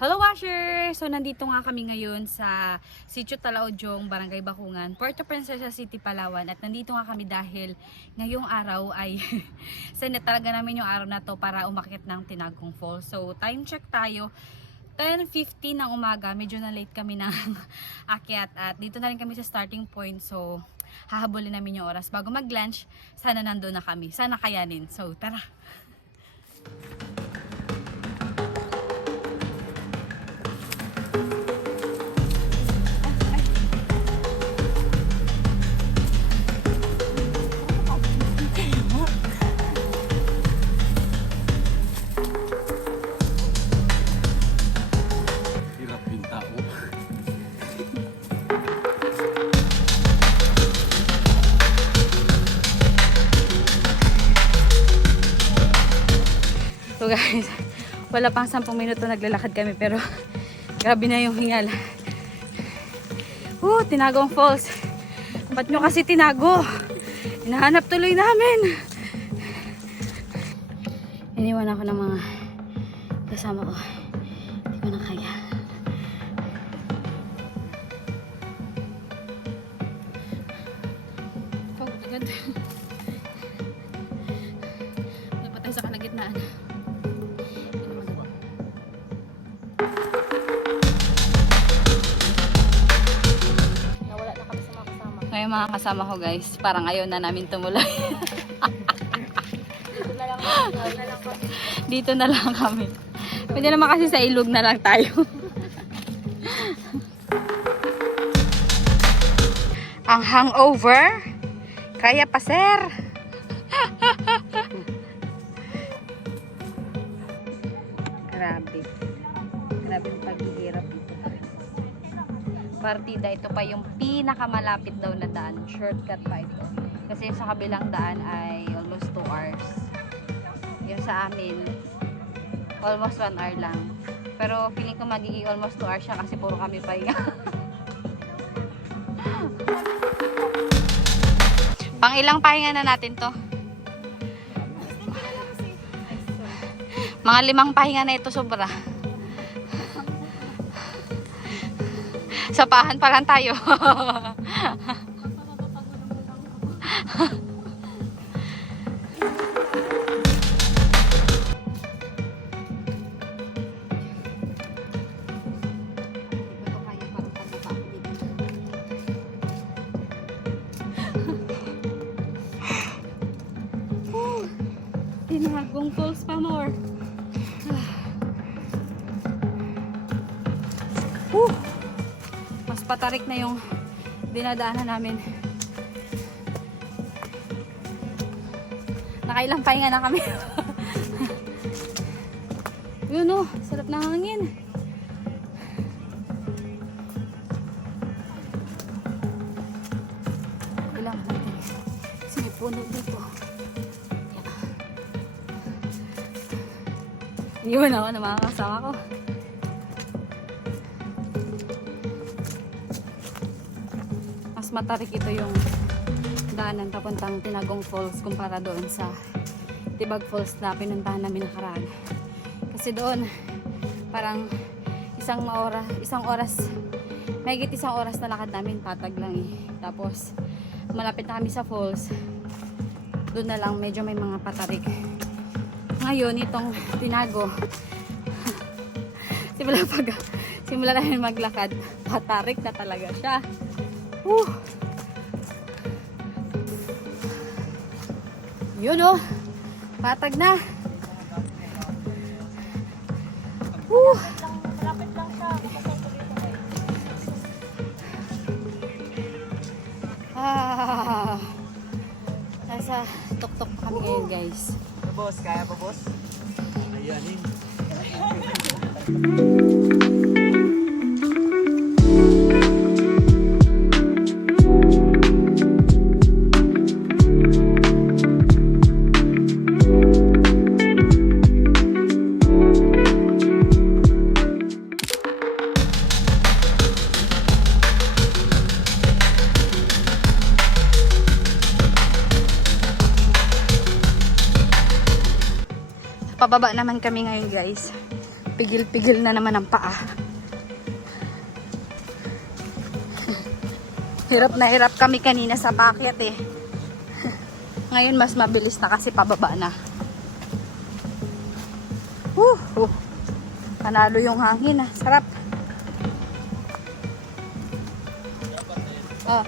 Basher! So, nandito nga kami ngayon sa Sitio Talaojong, Barangay Bakungan, Puerto Princesa City, Palawan. At nandito nga kami dahil ngayong araw ay sinet talaga namin yung araw na to para umakit ng Tinagong Falls. So, time check tayo. 10.50 ng umaga, medyo na late kami ng akyat at dito na rin kami sa starting point so hahabulin namin yung oras bago mag-lunch, sana nandun na kami, sana kayanin. So tara! Wala pang 10 minuto naglalakad kami pero grabe na yung hingal. Uh, Tinagong Falls. Ba't nyo kasi tinago? Hinahanap tuloy namin. Iniwan ako ng mga kasama ko. Hindi ko na kaya. Oh, agad. Ngayon mga kasama ko guys, parang ayaw na namin tumuloy. Dito na lang kami. Pwede naman kasi sa ilog na lang tayo. Ang hangover, kaya pa sir. Grabe. Grabe yung paghihirap. Partida, ito pa yung pinakamalapit daw na daan. Shortcut pa ito. Kasi sa kabilang daan ay almost 2 hours. Yung sa amin, almost 1 hour lang. Pero feeling ko magiging almost 2 hours siya kasi puro kami pahinga. Pang ilang pahinga na natin to? Mga limang pahinga na ito sobra. Sapahan pa lang tayo. Mas patarik na yung dinadaanan namin. Nakailang pahinga na kami. Yun o, sarap na hangin. Ilang natin. Sige, puno dito. Iwan ako ng mga kasama ko. Matarik ito yung daanan papuntang Tinagong Falls kumpara doon sa Tibag Falls na pinuntahan namin nakaraan. Kasi doon, parang isang oras, isang oras, mahigit isang oras na lakad namin, patag lang eh. Tapos, malapit na kami sa falls, doon na lang medyo may mga patarik. Ngayon, itong tinago, simula pag simula namin maglakad, patarik na talaga siya. Whew. Yun oh, patag na. Lang, malapit lang siya. Ah, nasa tuktok pa kami ngayon guys. boss, kaya pa boss? Ayan eh. Pababa naman kami ngayon guys. Pigil-pigil na naman ang paa. Hirap na hirap kami kanina sa pakyat eh. Ngayon mas mabilis na kasi pababa na. Woo. Panalo yung hangin ah. Sarap. Ah.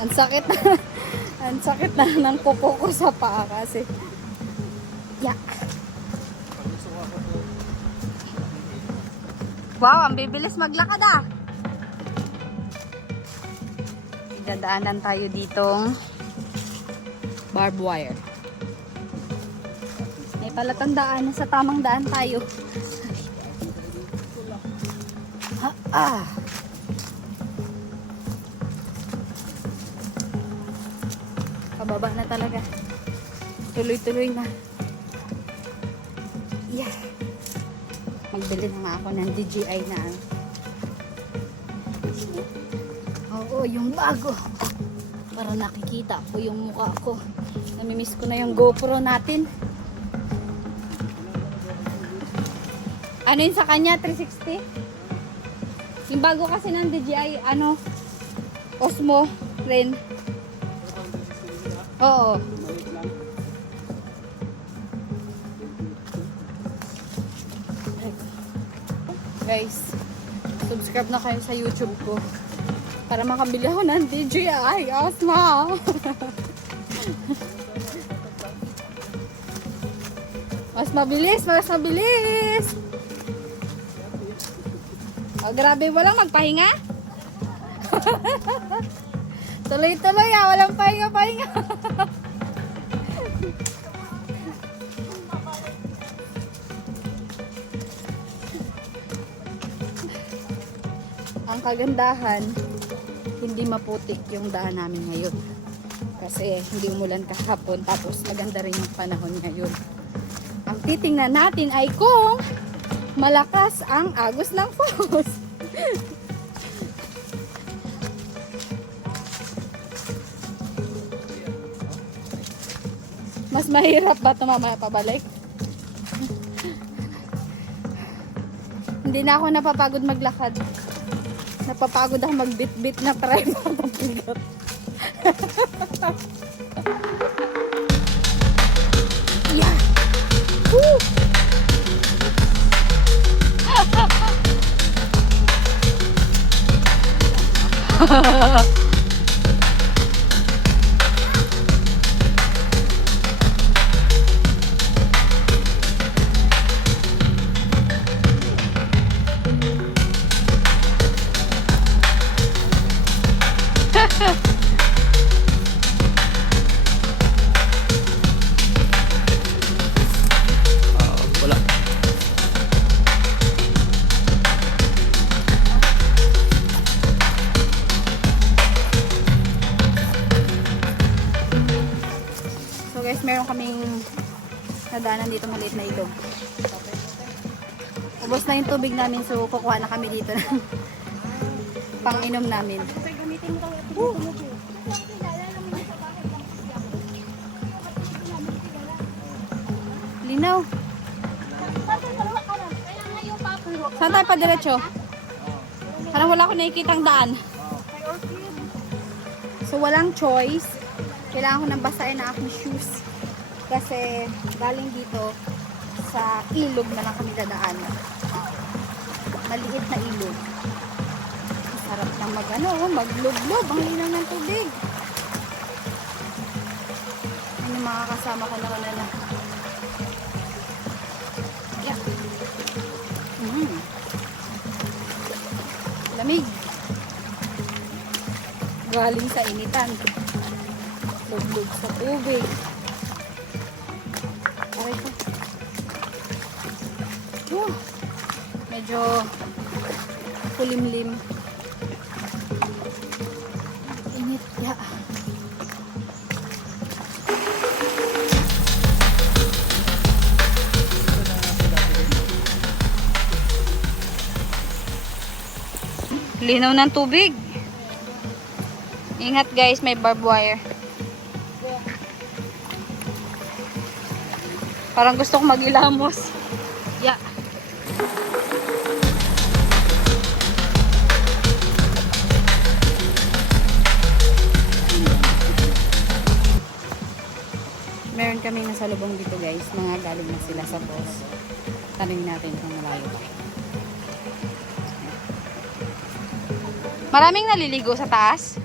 Ang sakit. Ang sakit na ng kuko ko sa paa kasi. Yeah. Wow, ang bibilis maglakad ah. Dadaanan tayo ditong barbed wire. May palatang daan. Sa tamang daan tayo. Ha, ah. Pababa na talaga. Tuloy-tuloy na. Yeah. Magbili na nga ako ng DJI na. ano. Oo, yung bago. Para nakikita ko yung mukha ko. Namimiss ko na yung GoPro natin. Ano yun sa kanya? 360? Yung bago kasi ng DJI, ano? Osmo rin. Oo. Guys, subscribe na kayo sa YouTube ko. Para makabili ako ng DJI Osmo. mas mabilis, mas mabilis. Oh, grabe, walang magpahinga? Tuloy-tuloy ah, walang pahinga-pahinga. Ang kagandahan, hindi maputik yung daan namin ngayon. Kasi hindi umulan kahapon, tapos maganda rin yung panahon ngayon. Ang titingnan natin ay kung malakas ang agos ng falls. Mahirap ba ito mamaya pabalik? Hindi na ako napapagod maglakad. Napapagod ako magbit-bit na tripod ng yeah! Woo! wala. nadaanan dito maliit na ilog. Ubos na yung tubig namin so kukuha na kami dito ng pang-inom namin. Linaw. Saan tayo pa diretso? Parang wala ko nakikitang daan. So walang choice. Kailangan ko nang basahin na aking shoes. Kasi galing dito sa ilog na lang kami dadaan. Maliit na ilog. Sarap lang mag ano, maglublob. Ang linaw ng tubig. Ano yung mga kasama ko naman na Yeah. Mm. Lamig. Galing sa initan. Lublog sa tubig. Aray ko. Whew. Medyo kulimlim. Init. Yeah. Linaw ng tubig. Ingat guys, may barbed wire. Parang gusto ko magilamos. Yeah. Meron kami nasa lubong dito guys. Mga galing na sila sa boss. Tanungin natin kung malayo pa. Maraming naliligo sa taas?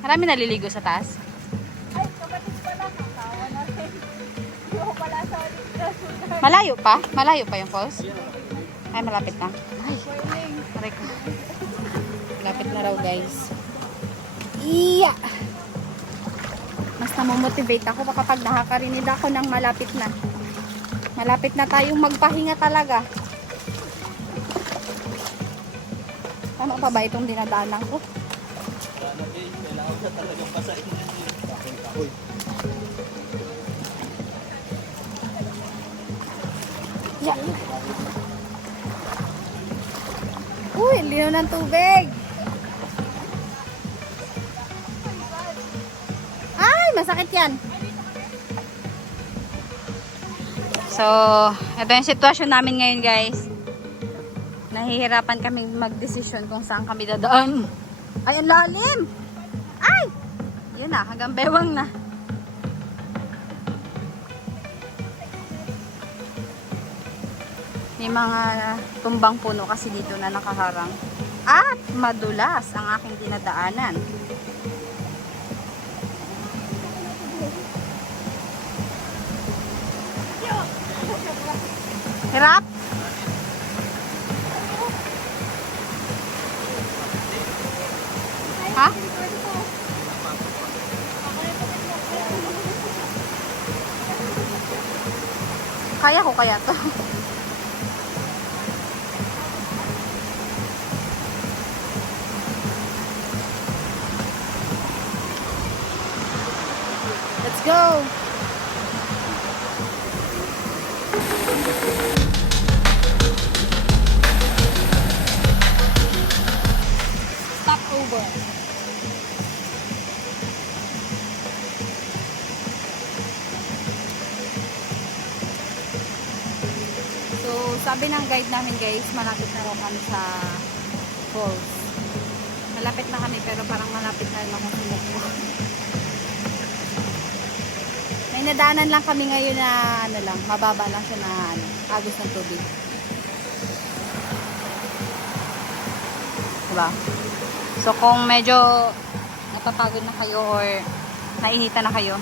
Maraming naliligo sa taas? Malayo pa? Malayo pa yung falls? Ay, malapit na. Ay, aray ko. Malapit na raw, guys. Iya! Mas namomotivate ako kapag nakakarinig ako ng malapit na. Malapit na tayong magpahinga talaga. Tama pa ba itong dinadaanan ko? Kailangan na talagang pasahin yan yun. Lino ng tubig. Ay, masakit yan. So, ito yung sitwasyon namin ngayon, guys. Nahihirapan kami magdesisyon kung saan kami dadaan. Ay, ang lalim! Ay! Yun na, hanggang bewang na. May mga tumbang puno kasi dito na nakaharang. At madulas ang aking dinadaanan. Hirap? Ha? Kaya ko kaya to. guys, malapit na raw kami sa falls. Malapit na kami pero parang malapit na rin ako sumukbo. May nadaanan lang kami ngayon na ano lang, mababa lang siya na ano, agos ng tubig. Diba? So kung medyo napapagod na kayo or nainita na kayo,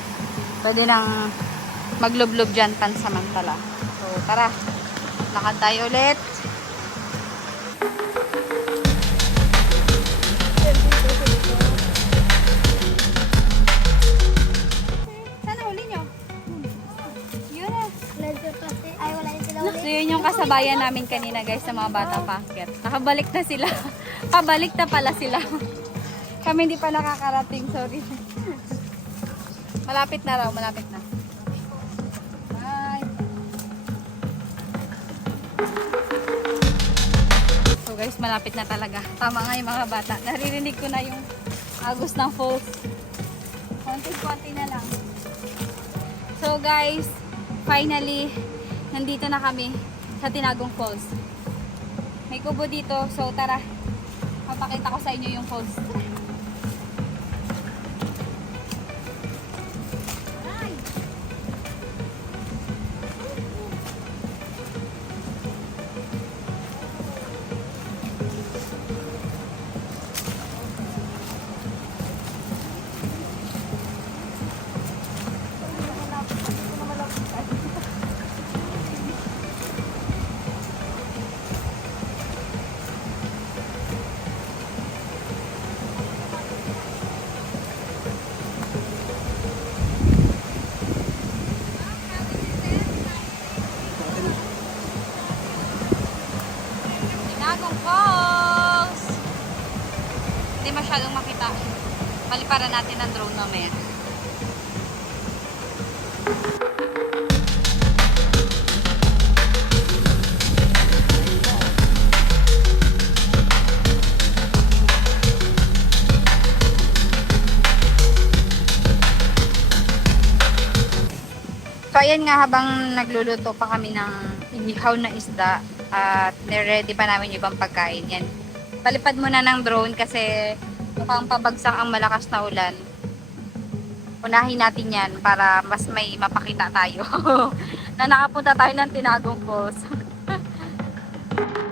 pwede nang maglublob dyan pansamantala. So tara, lakad tayo ulit. Yung kasabayan namin kanina guys sa mga bata paakyat. Nakabalik na sila. Pabalik na pala sila. Kami hindi pa nakakarating, sorry. malapit na raw, malapit na. Bye. So guys, malapit na talaga. Tama nga yung mga bata. Naririnig ko na yung agos ng falls. Konti-konti na lang. So guys, finally, nandito na kami sa Tinagong Falls. May kubo dito, so tara. Papakita ko sa inyo yung falls. Natin ang drone mamaya. So, ayan nga habang nagluluto pa kami ng inihaw na isda at niready pa namin yung ibang pagkain. Yan. Palipad muna ng drone kasi mukhang pabagsak ang malakas na ulan. Unahin natin yan para mas may mapakita tayo na nakapunta tayo ng Tinagong Falls.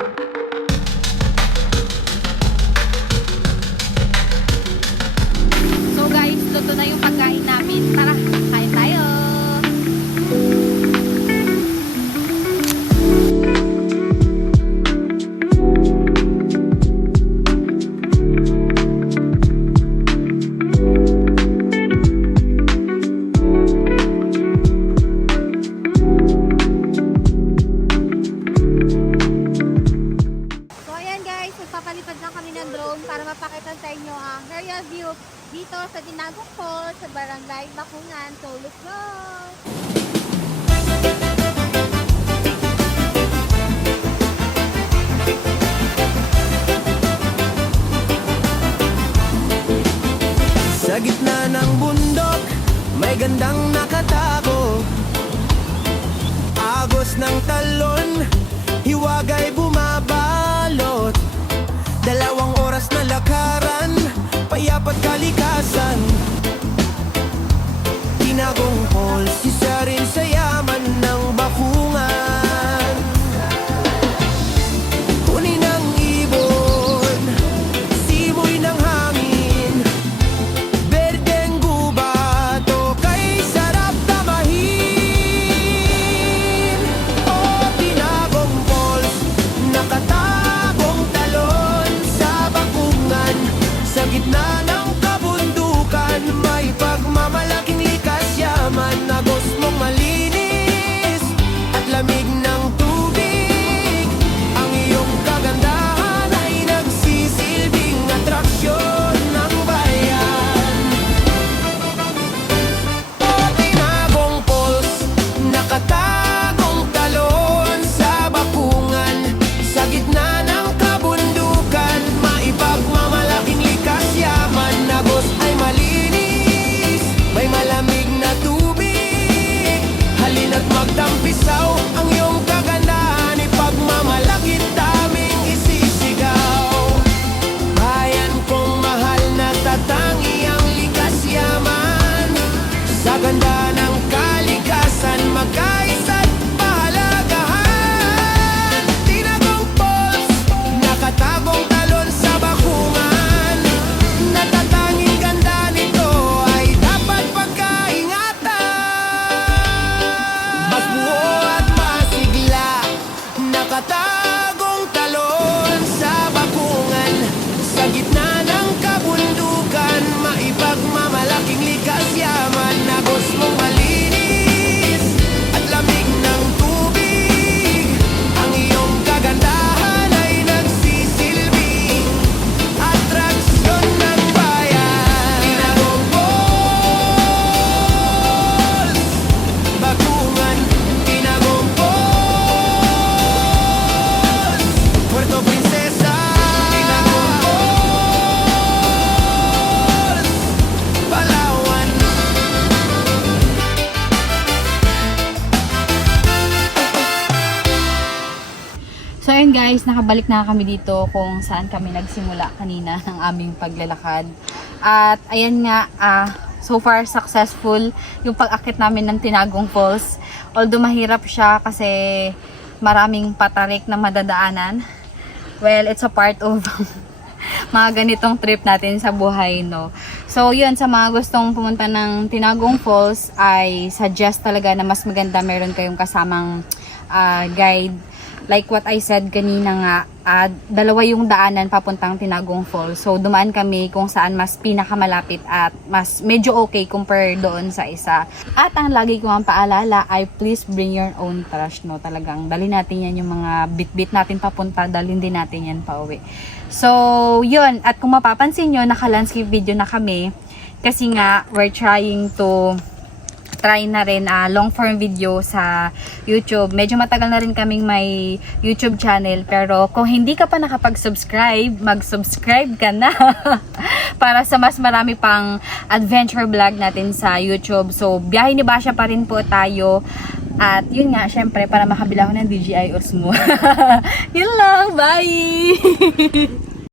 nakabalik na kami dito kung saan kami nagsimula kanina ng aming paglalakad. At ayan nga, ah, so far successful yung pag-akit namin ng Tinagong Falls. Although mahirap siya kasi maraming patarik na madadaanan. Well, it's a part of mga ganitong trip natin sa buhay, no? So, yun, sa mga gustong pumunta ng Tinagong Falls, ay suggest talaga na mas maganda meron kayong kasamang ah, guide. Like what I said kanina nga, ah, dalawa yung daanan papuntang Tinagong Falls. So, dumaan kami kung saan mas pinakamalapit at mas medyo okay compare doon sa isa. At ang lagi ko ang paalala ay please bring your own trash, no? Talagang dali natin yan yung mga bit-bit natin papunta, dalhin din natin yan pa uwi. So, yun. At kung mapapansin nyo, naka-landscape video na kami. Kasi nga, we're trying to try na rin ah, long form video sa YouTube. Medyo matagal na rin kaming may YouTube channel pero kung hindi ka pa nakapag-subscribe, mag-subscribe ka na para sa mas marami pang adventure vlog natin sa YouTube. So, biyahe ni Basha pa rin po tayo At yun nga, syempre, para makabila ako ng DJI Osmo. yun lang, bye!